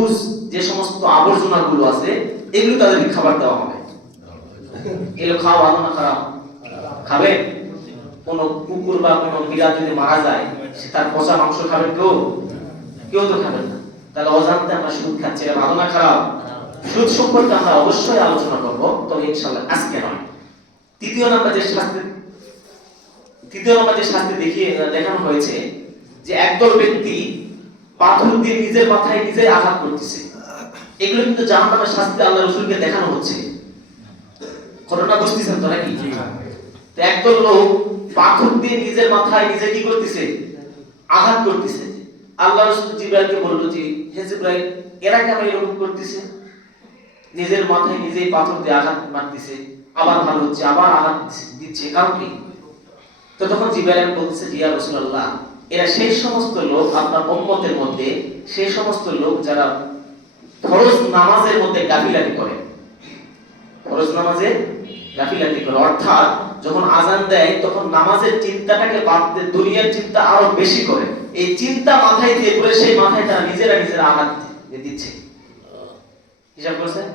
সবুজ যে সমস্ত আবর্জনাগুলো আছে এগুলো তাদেরকে খাবার দেওয়া হবে। এগুলো খাওয়া ভালো না খারাপ? খাবে? কোন কুকুর বা কোন বিড়াল যদি মারা যায় সে তার পচা মাংস খাবে কেউ? কেউ তো খাবে না। তাহলে অজান্তে আমরা সুদ খাচ্ছি, এটা ভালো না খারাপ? সুদ সম্পর্কে আমরা অবশ্যই আলোচনা করব, তবে ইনশাআল্লাহ আজকে নয়। তৃতীয় নাম্বার যে শাস্তি দেখানো হয়েছে যে একদল ব্যক্তি পাথর দিয়ে নিজের মাথায় নিজে আঘাত করতেছে। এগুলো কিন্তু জাহান্নামের শাস্তি আল্লাহ রাসূলকে দেখানো হচ্ছে। ঘটনা বুঝতেছেন তো নাকি? তো একদল লোক পাথর দিয়ে নিজের মাথায় নিজে কি করতেছে? আঘাত করতেছে। আল্লাহ রাসূল জিবরাইলকে বলল যে হে জিবরাইল, এরা কেন এরকম করতেছে? নিজের মাথায় নিজেই পাথর দিয়ে আঘাত মারতেছে, আবার ভালো হচ্ছে, আবার আঘাত দিচ্ছে, কারণ কি? তো তখন জিবরাইল বলছে যে ইয়া রাসূলুল্লাহ, এরা সেই সমস্ত লোক আপনার উম্মতের মধ্যে, সেই সমস্ত লোক যারা ফরজ নামাজের মধ্যে গাফিলাতি করে। ফরজ নামাজে গাফিলাতি করে অর্থাৎ যখন আযান দেয় তখন নামাজের চিন্তাটাকে বাদ দিয়ে দুনিয়ার চিন্তা আরো বেশি করে। এই চিন্তা মাথায় দিয়ে পড়ে সেই মাথায় তারা নিজেরা আঘাত দিচ্ছে। হিসাব করছেন?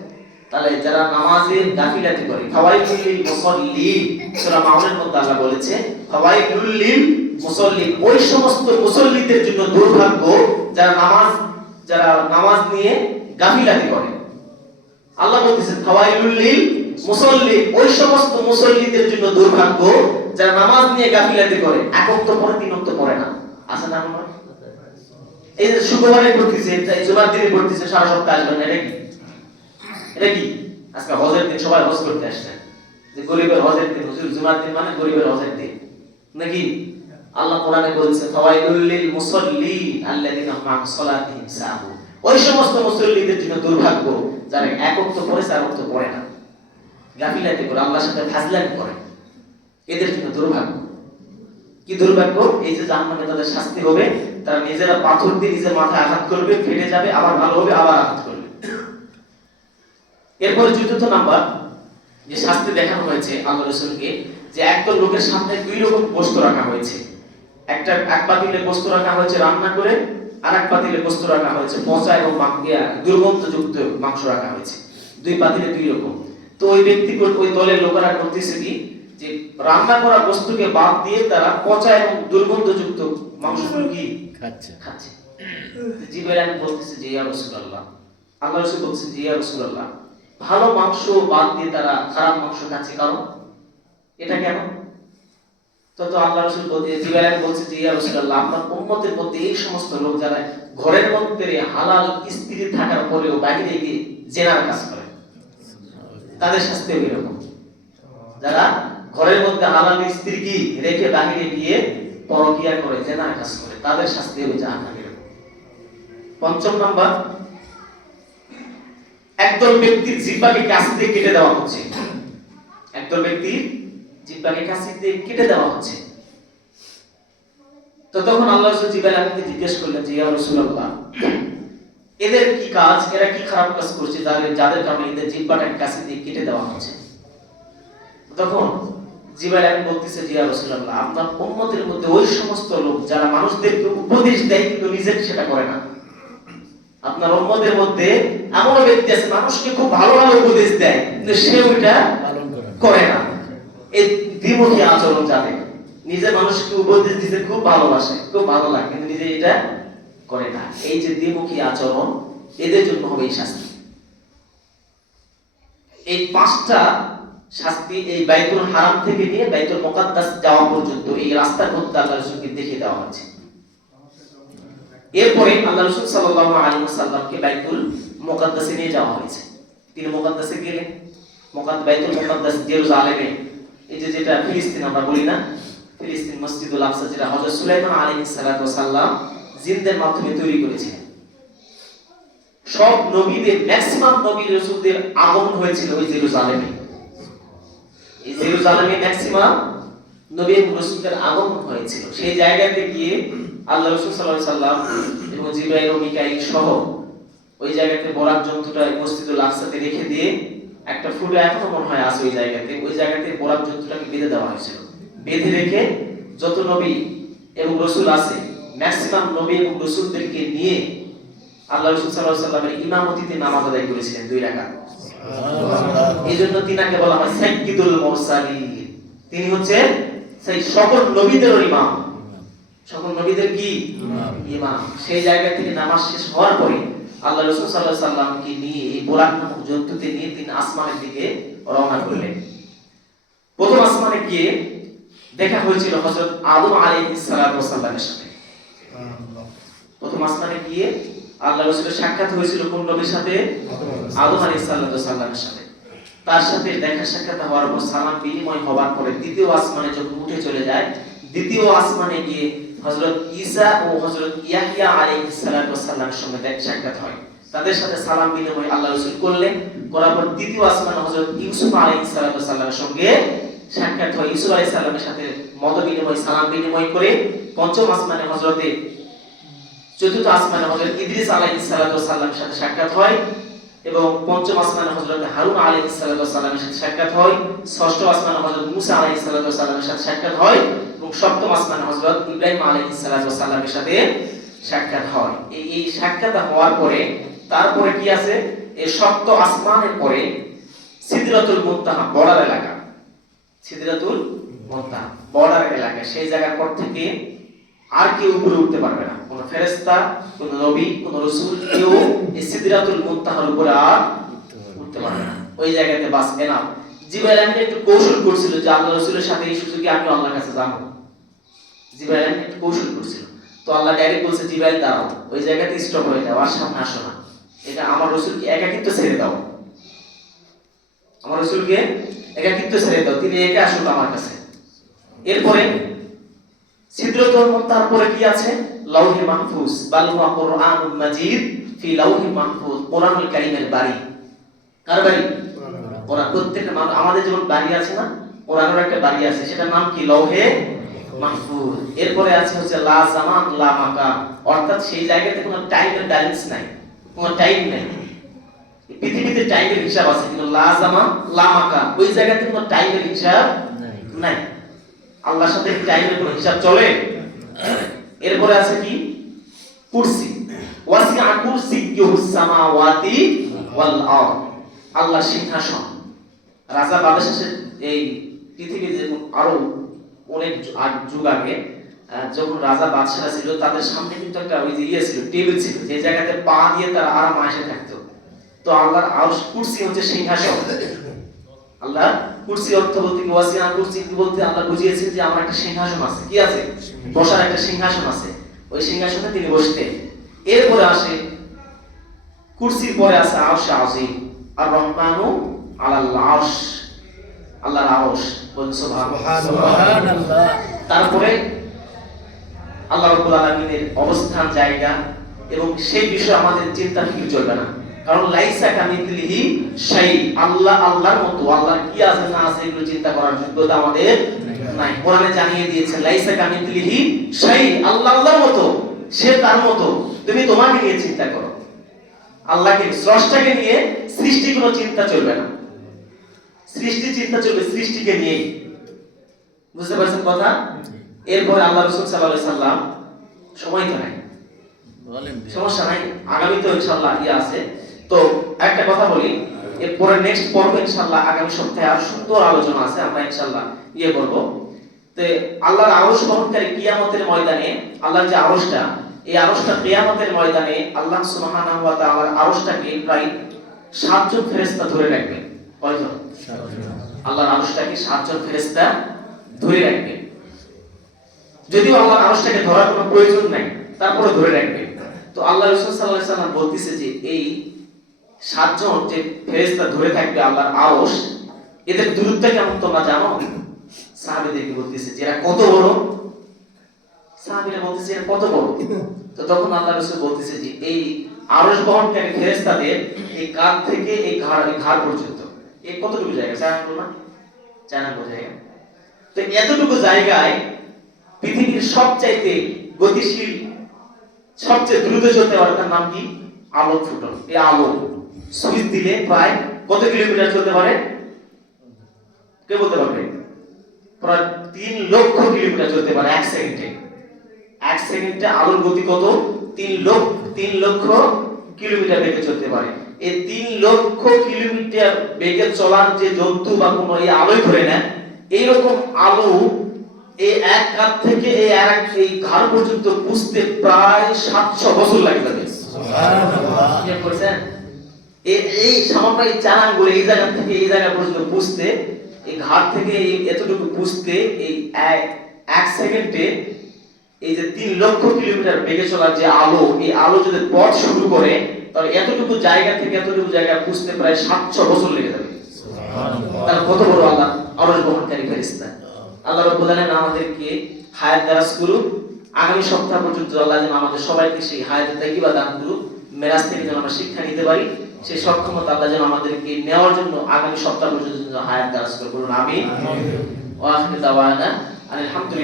তাহলে যারা নামাজে গাফিলাতি করে, ফাওয়াইলুল লিল মুসাল্লিন, সূরা মাউনের মধ্যে আল্লাহ বলেছে ফাওয়াইলুল লিল মুসাল্লিন, ওই সমস্ত মুসল্লিদের জন্য দুর্ভাগ্য যারা নামাজ নিয়ে গাফিলাতি করে। আল্লাহ বলতেছেন ফাওয়াইলুল লিল মুসাল্লিন, ওই সমস্ত মুসল্লিদের জন্য দুর্ভাগ্য যারা নামাজ নিয়ে গাফিলাতি করে, এক ওয়াক্ত পড়ে, তিন ওয়াক্ত পড়ে না। আছে না মনে? এই যে শুক্রবারে পড়তেছে, জুমার দিনে পড়তেছে, সারা সপ্তাহ আসবেন, এটা কি? আজকে হজের দিন সবাই হজ করতে আসছে, যে গরিবের হজের দিন, হুজুর জুমার দিন মানে গরিবের হজের দিন নাকি? আল্লাহ কোরআনে বলেছে ফাওয়াইলুল লিল মুসাল্লিন আল্লাযিনা হুম আন সালাতিহিম সাহুন, ওই সমস্ত মুসল্লিদের জন্য দুর্ভাগ্য যারা এক ওয়াক্ত পড়ে, চার ওয়াক্ত পড়ে না, গাফিলাতি করে, আল্লাহর সাথে ফাজলামি করে, এদের জন্য দুর্ভাগ্য। কি দুর্ভাগ্য? এই যে জাহান্নামে তাদের শাস্তি হবে, তারা নিজেরা পাথর দিয়ে নিজের মাথায় আঘাত করবে, ফেটে যাবে, আবার ভালো হবে, আবার আঘাত করবে। এরপরে চতুর্থ নাম্বার যে শাস্তি দেখানো হয়েছে আল্লাহ রাসূলকে, যে একদল লোকের সামনে দুই রকম বস্তু রাখা হয়েছে। এক পাতিলে বস্তু রাখা হয়েছে রান্না করে, আর এক পাতিলে বস্তু রাখা হয়েছে পচা এবং দুর্গন্ধযুক্ত মাংস রাখা হয়েছে। দুই পাতিলে দুই রকম। তো ওই ওই দলের লোকেরা করতেছে কি, যে রান্না করা বস্তুকে বাদ দিয়ে তারা পচা এবং দুর্গন্ধযুক্ত মাংসগুলো কি খাচ্ছে। জিবরাইল বলতেছে যে ইয়া রাসূলুল্লাহ, আল্লাহ রাসূল বলছেন যে ইয়া রাসূলুল্লাহ, ভালো মাংস বাদ দিয়ে তারা খারাপ মাংস খাচ্ছে, কারণ এটা কেন? তো আল্লাহ রাসূল জিবরাইল বলছে যে ইয়া রাসূলুল্লাহ, আপনার উম্মতের মধ্যে এই সমস্ত লোক যারা ঘরের মধ্যে হালাল স্ত্রী থাকার পরেও বাইরে গিয়ে জেনার কাজ করে, তাদের শাস্তি হবে এরকম। যারা ঘরের মধ্যে হালাল স্ত্রী কি রেখে বাইরে গিয়ে পরকিয়া করে, জেনার কাজ করে, তাদের শাস্তি হবে জাহান্নামে। পঞ্চম নাম্বার, একদল ব্যক্তির জিহ্বাকে কাঁচি দিয়ে কেটে দেওয়া হচ্ছে। একদল ব্যক্তির জিহ্বাকে কাঁচি দিয়ে কেটে দেওয়া হচ্ছে। তো তখন আল্লাহ রাসূল জিবরাইলকে জিজ্ঞেস করলেন যে ইয়া রাসূলুল্লাহ, এদের কি কাজ, এরা কি খারাপ কাজ করছে যাদের কারণে এদের জিহ্বাটাকে কাঁচি দিয়ে কেটে দেওয়া হচ্ছে? তখন জিবরাইল বলতেছে যে ইয়া রাসূলুল্লাহ, আপনার উম্মতের মধ্যে ওই সমস্ত লোক যারা মানুষদেরকে উপদেশ দেয় কিন্তু নিজে সেটা করে না। আপনার উম্মতের মধ্যে এমন ব্যক্তি আছে মানুষকে খুব ভালো ভালো উপদেশ দেয় কিন্তু সে ওইটা করে না। এই দ্বিমুখী আচরণ, যাদের নিজে মানুষকে উপদেশ দিতে খুব ভালোবাসে, খুব ভালো লাগে, কিন্তু নিজে এটা করে না, এই যে দ্বিমুখী আচরণ, এদের জন্য হবে এই শাস্তি। এই পাঁচটা শাস্তি এই বাইতুল হারাম থেকে নিয়ে বাইতুল মুকাদ্দাস যাওয়া পর্যন্ত এই রাস্তার মধ্যে আল্লাহ রাসূলকে দেখিয়ে দেওয়া হয়েছে। এরপরে আল্লাহ রাসূল সাল্লাল্লাহু আলাইহি ওয়াসাল্লামকে বাইতুল মুকাদ্দাসে নিয়ে যাওয়া হয়েছে। তিনি মুকাদ্দাসে গেলেন। বাইতুল মুকাদ্দাস জেরুজালেমে, এই যে যেটা ফিলিস্তিন আমরা বলি না, ফিলিস্তিন মসজিদুল আকসা, যেটা হযরত সুলাইমান আলাইহিস সালাতু ওয়াসাল্লাম জিনদের মাধ্যমে তৈরি করেছিলেন। সব নবীদের, ম্যাক্সিমাম নবী রাসূলদের আগমন হয়েছিল ওই জেরুজালেমে। এই জেরুজালেমে ম্যাক্সিমাম নবী এবং রাসূলদের আগমন হয়েছিল। সেই জায়গাতে গিয়ে আল্লাহ রাসূল সাল্লাল্লাহু আলাইহি সাল্লাম এবং জিবরাইল ও মিকাঈল সহ ওই জায়গাতে বরাক যন্ত্রটা মসজিদুল আকসাতে রেখে দিয়ে, একটা ফুটো এখনো মনে হয় আছে ওই জায়গাতে বরাক যন্ত্রটাকে বেঁধে দেওয়া হয়েছিল। বেঁধে রেখে যত নবী এবং রাসূল আছে ম্যাক্সিমাম নবী এবং রাসূলদেরকে নিয়ে আল্লাহ রাসূল সাল্লাল্লাহু আলাইহি ওয়াসাল্লামের ইমামতিতে নামাজ আদায় করেছিলেন 2 রাকাত। এইজন্য তিনাকে বলা হয় সাইয়্যিদুল মুরসালিন। তিনি হচ্ছে সেই সকল নবীদের ইমাম। সকল নবীদের কি ইমাম। সেই জায়গা থেকে নামাজ শেষ হওয়ার পরে আল্লাহ রাসূল সাল্লাল্লাহু আলাইহি ওয়াসাল্লামকে নিয়ে এই বুরাক নামক জন্তুতে নিয়ে তিনি আসমানের দিকে রওনা করলেন। প্রথম আসমানে গিয়ে দেখা হয়েছিল হযরত আদম আলাইহিস সালাতু ওয়াস সালামের সাথে। প্রথম আসমানে গিয়ে আল্লাহ রাসূলের সাক্ষাৎ হয়েছিল কোন নবীর সাথে? আদম আলাইহিস সালাতু ওয়াস সালামের সাথে। তার সাথে দেখা সাক্ষাৎ হওয়ার পর সালাম বিনিময় হওয়ার পরে দ্বিতীয় আসমানে যখন উঠে চলে যায়, দ্বিতীয় আসমানে গিয়ে হযরত ঈসা ও হযরত ইয়াহইয়া আলাইহিস সালাতু ওয়াস সালামের সঙ্গে দেখা সাক্ষাৎ হয়। তাদের সাথে সালাম বিনিময় আল্লাহ রাসূল করলেন। করার পর দ্বিতীয় আসমানে হযরত ইউসুফ আলাইহিস সালাতু ওয়াস সালামের সঙ্গে সাক্ষাৎ হয়। ইউসুফ আলাইহিস সালামের সাথে মত বিনিময় সালাম বিনিময় করে পঞ্চম আসমানে হযরতে চতুর্থ আসমানে হযরত ইদ্রিস আলাইহিস সালাতু ওয়াস সালামের সাথে সাক্ষাৎ হয় এবং পঞ্চম আসমানে হযরত হারুন আলাইহিস সালাতু ওয়াস সালামের সাথে সাক্ষাৎ হয়। ষষ্ঠ আসমানে হযরত মুসা আলাইহিস সালাতু ওয়াস সালামের সাথে সাক্ষাৎ হয় এবং সপ্তম আসমানে হযরত ইব্রাহিম আলাইহিস সালাতু ওয়াস সালামের সাথে সাক্ষাৎ হয়। এই সাক্ষাৎ হওয়ার পরে তারপরে কি আছে? এই সপ্ত আসমানের পরে সিদরাতুল মুনতাহা বর্ডার এলাকা, সিদরাতুল মুনতাহা বর্ডার এলাকা, সেই জায়গার পর থেকে আর কেউ উপরে উঠতে পারবে না। কোন ফেরেশতা, কোন নবী, কোন রাসূল কেউ এই সিদরাতুল মুনতাহার উপরে আর উঠতে পারবে না। ওই জায়গাতে বাস এনাফ। জিবরাইল আমিন একটু কৌশল করছিল যে আল্লাহ রাসূলের সাথে এই সুযোগে আমি আল্লাহর কাছে যাব। জিবরাইল আমিন একটু কৌশল করছিল। তো আল্লাহ ডাইরেক্ট বলছে, জিবরাইল দাঁড়াও, ওই জায়গাতে স্টপ হয়ে যাও, আর সামনে আসো না। এটা আমার রাসূলকে একাকিত্ব ছেড়ে দাও, আমার রাসূলকে একাকিত্ব ছেড়ে দাও, তিনি একা আসুন আমার কাছে। এরপরে সিদরাতুল মুনতাহার পরে কি আছে? লাউহে মাহফুজ, বাল হুয়া কুরআনুল মাজিদ ফি লাউহি মাহফুজ। কোরআনুল কারীমের বাড়ি। কার বাড়ি? কোরআন। প্রত্যেকটা আমাদের যেমন বাড়ি আছে না, কোরআনের একটা বাড়ি আছে, সেটার নাম কি? লাউহে মাহফুজ। এরপরে আছে হচ্ছে লা জামান লা মাকান, অর্থাৎ সেই জায়গাতে কোনো টাইমের ব্যালেন্স নাই, কোনো টাইম নাই। পৃথিবীতে টাইমের হিসাব আছে কিন্তু লা জামান লা মাকান, ওই জায়গাতে কোনো টাইমের হিসাব নাই। আল্লাহর সাথে টাইমের কোনো হিসাব চলে? এরপরে আছে কি? কুরসি। ওয়াসিআ কুরসিয়ুহুস সামাওয়াতি ওয়াল আরদ, আল্লাহর সিংহাসন। রাজা বাদশাহের এই পৃথিবীতে আরো অনেক যুগ আগে যখন রাজা বাদশাহরা ছিল, তাদের সামনে কিন্তু একটা ওই যে ছিল, টেবিল ছিল, যে জায়গাতে পা দিয়ে তারা আরাম আয়েশে থাকতো। তো আল্লাহর আরশ, কুরসি হচ্ছে সিংহাসন। আল্লাহ কুরসি অর্থ বলতে কি? ওয়াসিআ কুরসি বলতে আল্লাহ বুঝিয়েছেন যে আমার একটা সিংহাসন আছে। কি আছে? বসার একটা সিংহাসন আছে, ওই সিংহাসনে তিনি বসতেন। এরপরে আসে কুরসির পরে আছে আরশ আযীম, আর রহমানু আলাল আরশ, আল্লাহর আরশ। বলুন সুবহানাল্লাহ। তারপরে আল্লাহ রাব্বুল আলামিনের অবস্থান, জায়গা এবং সেই বিষয়ে আমাদের চিন্তা ফিকির চলবে না, কারণ লাইসা কামিথলিহি শাই, আল্লাহ আল্লাহর মতো, আল্লাহর কি আছে না আছে এগুলো চিন্তা করার যোগ্যতা আমাদের নাই। কোরআনে জানিয়ে দিয়েছে লাইসা কামিথলিহি শাই, আল্লাহ আল্লাহর মতো, সে তার মতো। তুমি তোমাকে নিয়ে চিন্তা করো, আল্লাহকে, স্রষ্টাকে নিয়ে সৃষ্টি কোনো চিন্তা চলবে না। সৃষ্টি চিন্তা চলবে সৃষ্টিকে নিয়ে। বুঝতে পারছেন কথা? এরপরে আল্লাহ রাসূল সাল্লাল্লাহু আলাইহি সাল্লাম, সময় তো নাই, সমস্যা নাই, আগামী তো ইনশাআল্লাহ আছে। তো একটা কথা বলি, এরপরে নেক্সট পর্ব ইনশাআল্লাহ আগামী সপ্তাহে আর সুন্দর আলোচনা আছে, আমরা ইনশাআল্লাহ করব। তো আল্লাহর আরশ বহনকারী কিয়ামতের ময়দানে, আল্লাহর যে আরশটা, এই আরশটা কিয়ামতের ময়দানে আল্লাহ সুবহানাহু ওয়া তাআলার আরশটাকে প্রায় 7 জন ফেরেশতা ধরে রাখবে। কয়জন? 7 জন। আল্লাহর আরশটাকে 7 জন ফেরেশতা ধরে রাখবে। যদিও আল্লাহর আরশটাকে ধরার কোনো প্রয়োজন নাই, তারপরে ধরে রাখবে। তো আল্লাহ রাসূল সাল্লাল্লাহু আলাইহি ওয়াসাল্লাম বলতেছে যে এই 7 জন যে ফেরেশতা ধরে থাকবে আল্লাহর আরশ, এদের দূরত্ব কেমন তোমরা জানো? সাহাবীদেরকে বলতেছে যে এরা কত বড়। সাহাবীরা বলতেছে এরা কত বড়। তো তখন আল্লাহ রাসূল বলতেছে যে এই আরশ বহনকারী ফেরেশতাদের এই কাঁধ থেকে এই ঘাড় পর্যন্ত এই কতটুকু জায়গা? 4 আঙ্গুল না? 4 আঙ্গুল জায়গা। তো এতটুকু জায়গায় পৃথিবীর সবচাইতে গতিশীল, সবচেয়ে দ্রুত চলতে পারে তার নাম কি? আলোক ফুটন। এই আলো সুইচ দিলে প্রায় কত কিলোমিটার চলতে পারে? কে বলতে পারবে? প্রায় 3 লক্ষ কিলোমিটার চলতে পারে 1 সেকেন্ডে। 1 সেকেন্ডে আলোর গতি কত? 3 লক্ষ কিলোমিটার বেগে চলতে পারে। এই 3 লক্ষ কিলোমিটার বেগে চলার যে জন্তু বা কোনো এই আলোয় ধরে না, এইরকম আলো এই এক কাঁধ থেকে এই ঘাড় পর্যন্ত বুঝতে প্রায় 700 বছর লাগে যাবে। সুবহানাল্লাহ। কি বলছেন? এই সামান্য এই চালানগুলো এই জায়গা থেকে এই জায়গা পর্যন্ত বুঝতে, এই ঘাড় থেকে এই এতটুকু বুঝতে এই এক সেকেন্ডে এই যে 3 লক্ষ কিলোমিটার বেগে চলার যে আলো, এই আলো যদি পথ শুরু করে তাহলে এতটুকু জায়গা থেকে এতটুকু জায়গা বুঝতে প্রায় 700 বছর লেগে যাবে। সুবহানাল্লাহ। তাহলে কত বড় আল্লাহ আরশ বহনকারী ফেরেশতা। আল্লাহ রাব্বুল আলামিন আমাদেরকে হায়াত দারাজ করুক। আগামী সপ্তাহ পর্যন্ত আল্লাহ যেন আমাদের সবাইকে সেই হায়াতের তাকিবা দান করুক। মেরাজ থেকে যেন আমরা শিক্ষা নিতে পারি, সেই সক্ষমতা আল্লাহ যেন আমাদেরকে নেওয়ার জন্য আগামী সপ্তাহ পর্যন্ত হায়াত দারাজ করুন। আমিন। ওয়া আখিরু দাওয়ানা আলহামদুলিল্লাহ।